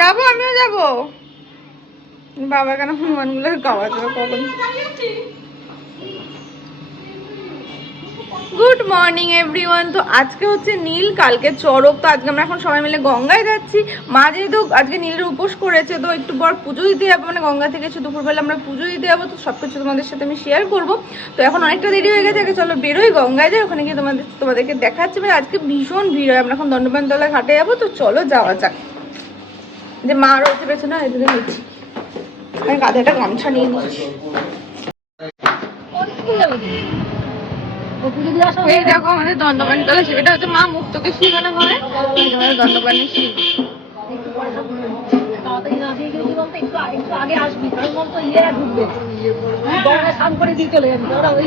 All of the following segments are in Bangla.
যাব, আমিও যাব। বাবা কেন হনুমানগুলো গাওয়াতে কখন? গুড মর্নিং এভরিওয়ান তো আজকে হচ্ছে নীল, কালকে চড়ক। তো আজকে আমরা এখন সবাই মিলে গঙ্গায় যাচ্ছি। মা যেহেতু আজকে নীলের উপোস করেছে, তো একটু পর পুজো দিতে যাব। মানে গঙ্গা থেকে এসে দুপুরবেলা আমরা পুজো দিতে যাব। তো সব কিছু তোমাদের সাথে আমি শেয়ার করব। তো এখন অনেকটা দেরি হয়ে গেছে চলো বেরোই গঙ্গায় যাই। ওখানে গিয়ে তোমাদের তোমাদেরকে দেখাচ্ছি। মানে আজকে ভীষণ ভিড় হয়। আমরা এখন দণ্ডবানতলা ঘাটে যাব। তো চলো যাওয়া যাক। যে মা রয়েছে পেছনে এদিকে নিচ্ছি আমি কাঁধে একটা গামছা নিয়ে নিচ্ছি। এই দেখো আমাদের দণ্ডপানি তলা এটা হচ্ছে মা মুক্তকে শিখানো হয়। আমাদের তার মতো ইয়ে করে দিয়ে চলে যাবি। ওরা ওই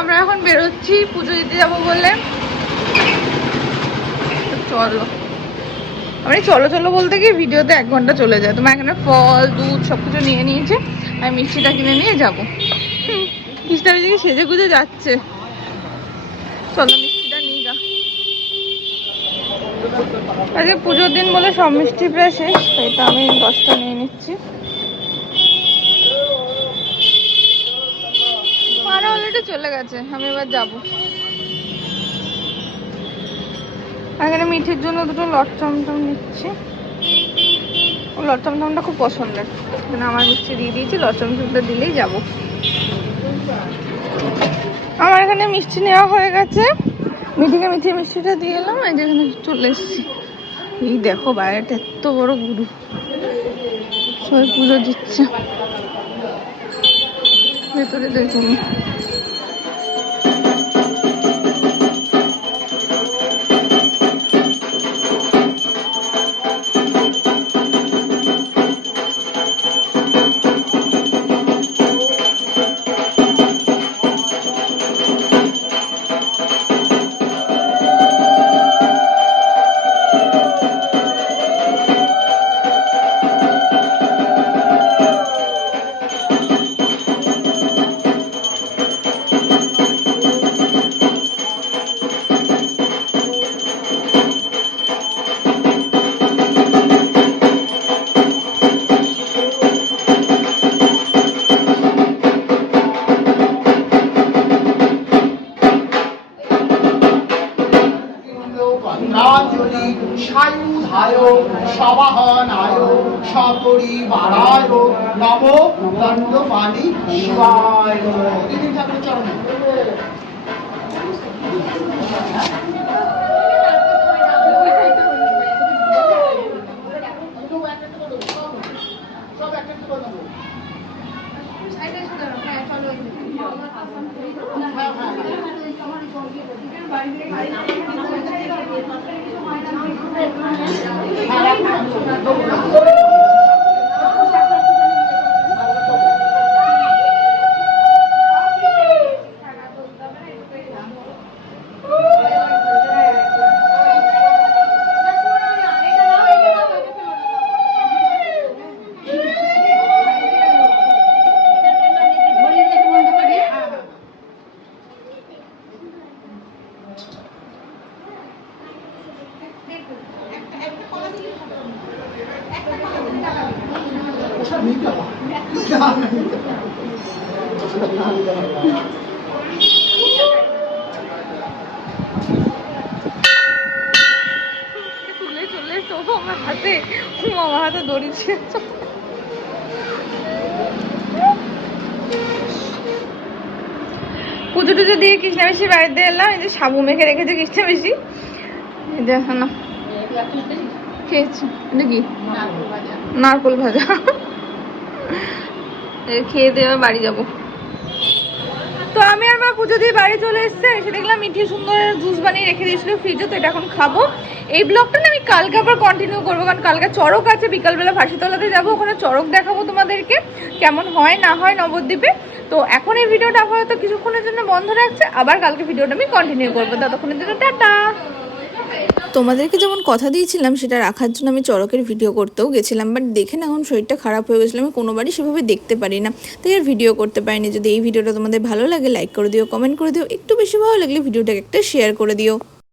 আমরা এখন বেরোচ্ছি, পুজো দিতে যাব বলে। চলো। এই চলো চলো বলতে গিয়ে ভিডিওতে এক ঘণ্টা চলে যায়। তোমার এখানে ফল, দুধ সব কিছু নিয়ে নিয়েছে। আমি মিষ্টিটা কিনে নিয়ে যাব। মিষ্টিটা ওইদিকে সেজে গুজে যাচ্ছে। চলো মিষ্টিটা নিয়ে যা আজকে পুজোর দিন বলে সব মিষ্টি প্রায় শেষ তো আমি দশটা নিয়ে নিচ্ছি। চলে গেছে, আমি এবার যাব। এখানে মিঠির জন্য দুটো লট চমচম নিচ্ছি। ও লট চমচমটা খুব পছন্দের। মানে আমার মিষ্টি দিয়ে দিয়েছি, লট চমচমটা দিলেই যাব। আমার এখানে মিষ্টি নেওয়া হয়ে গেছে। মিঠিকে মিঠি মিষ্টিটা দিয়ে এলাম, এই যেখানে চলে এসেছি। এই দেখো বাইরেটা এত বড় গুরু। সবাই পুজো দিচ্ছে। ভেতরে দেখুন। ভদ্রাঞ্জলি সায়ুধায় সবাহনায় সপরিবারায় নম দণ্ডপাণি শিবায়। দিদি ঠাকুরের চরণে। সব একটা একটা করে নেব। হ্যাঁ, হ্যাঁ, হ্যাঁ। ওসব তুলে চলে তবু আমার হাতে আমার হাতে দড়ি ছিল পুজো টুজো দিয়ে কৃষ্ণাবেশি বাড়িতে এলাম এই যে সাবু মেখে রেখেছে কৃষ্ণাবেশি। দেখো না। খেয়েছি? নাকি নারকল ভাজা। খেয়ে দিয়ে বাড়ি যাব। তো আমি আর মা পুজো দিয়ে বাড়ি চলে এসেছে, এসে দেখলাম মিঠি সুন্দর জুস বানিয়ে রেখে দিয়েছিল ফ্রিজে তো এটা এখন খাব। এই ব্লগটা না আমি কালকে আবার কন্টিনিউ করব, কারণ কালকে চড়ক আছে, বিকালবেলা ফাঁসিতলাতে যাব, ওখানে চড়ক দেখাবো তোমাদেরকে, কেমন হয়, না হয় নবদ্বীপে। তো এখন এই ভিডিওটা আপাতত কিছুক্ষণের জন্য বন্ধ রাখছে, আবার কালকে ভিডিওটা আমি কন্টিনিউ করব। ততক্ষণের জন্য টাটা। তোমাদেরকে যেমন কথা দিয়েছিলাম, সেটা রাখার জন্য আমি চড়কের ভিডিও করতেও গেছিলাম বাট দেখে না এখন শরীরটা খারাপ হয়ে গেছিল, আমি কোনোবারই সেভাবে দেখতে পারি না। তাই আর ভিডিও করতে পারিনি। যদি এই ভিডিওটা তোমাদের ভালো লাগে লাইক করে দিও কমেন্ট করে দিও, একটু বেশি ভালো লাগলে ভিডিওটাকে একটা শেয়ার করে দিও।